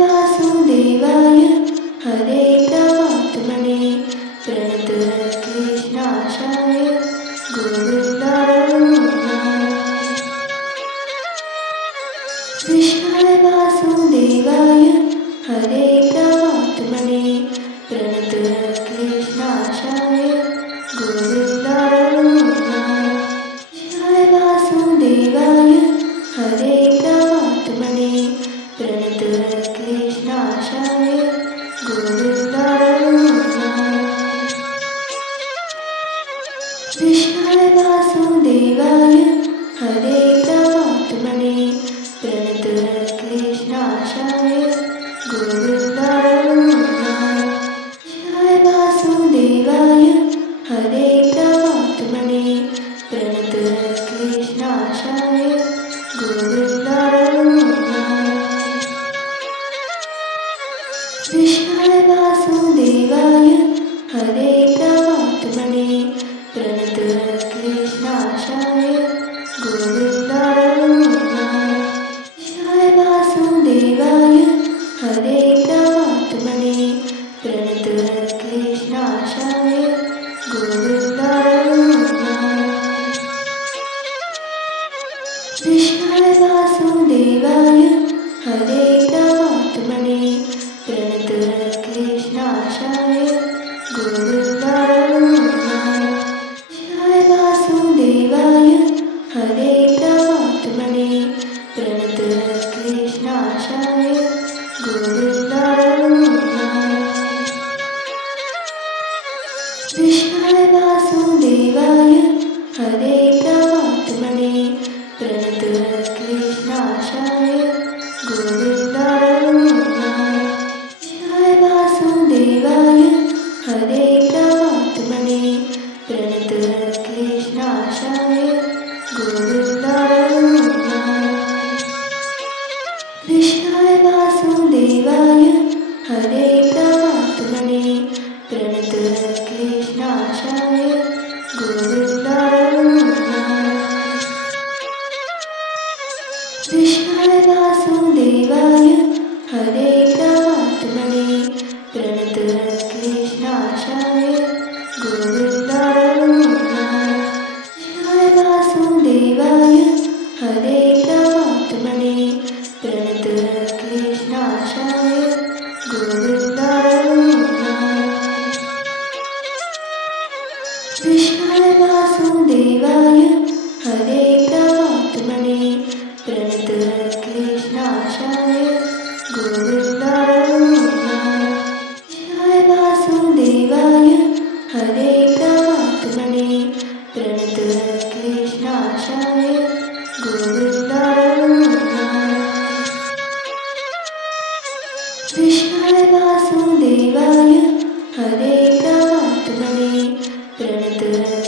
वासुदेवाय हरे परमात्मने प्रणतक्लेशनाशाय गोविन्दाय नमो नमः। कृष्णाय वासुदेवाय हरे परमात्मने प्रणतक्लेशनाशाय गोविन्दाय नमो नमः। कृष्णाय वासुदेवाय हरे परमात्मने प्रणतक्लेशनाशाय गोविन्दाय नमो नमः। कृष्णाय वासुदेवाय हरे परमात्मने प्रणतक्लेशनाशाय गोविन्दाय नमो नमः। कृष्णाय वासुदेवाय हरे परमात्मने प्रणतक्लेशनाशाय गोविन्दाय नमो नमः। कृष्णाय वासुदेवाय हरे परमात्मने प्रणतक्लेशनाशाय गोविन्दाय नमो नमः। कृष्णाय वासुदेवाय हरे परमात्मने प्रणतक्लेशनाशाय गोविन्दाय नमो नमः। कृष्णाय वासुदेवाय हरे परमात्मने प्रणतक्लेशनाशाय गोविन्दाय नमो नमः। कृष्णाय वासुदेवाय हरे परमात्मने प्रणतक्लेशनाशाय गोविन्दाय नमो नमः। कृष्णाय वासुदेवाय हरे परमात्मने प्रणतक्लेशनाशाय गोविन्दाय नमो नमः। कृष्णाय वासुदेवाय हरे परमात्मने प्रणतक्लेशनाशाय गोविन्दाय नमो नमः। कृष्णाय वासुदेवाय हरे परमात्मने प्रणतक्लेशनाशाय गोविन्दाय नमो नमः। कृष्णाय वासुदेवाय हरे परमात्मने प्रणतक्लेशनाशाय गोविन्दाय नमो नमः। कृष्णाय वासुदेवाय हरे परमात्मने प्रणतक्लेशनाशाय गोविन्दाय नमो नमः। कृष्णाय वासुदेवाय हरे परमात्मने प्रणतक्लेशनाशाय गोविन्दाय नमो नमः। कृष्णाय वासुदेवाय हरे परमात्मने प्रणतक्लेशनाशाय गोविन्दाय नमो नमः। कृष्णाय वासुदेवाय हरे परमात्मने प्रणतक्लेशनाशाय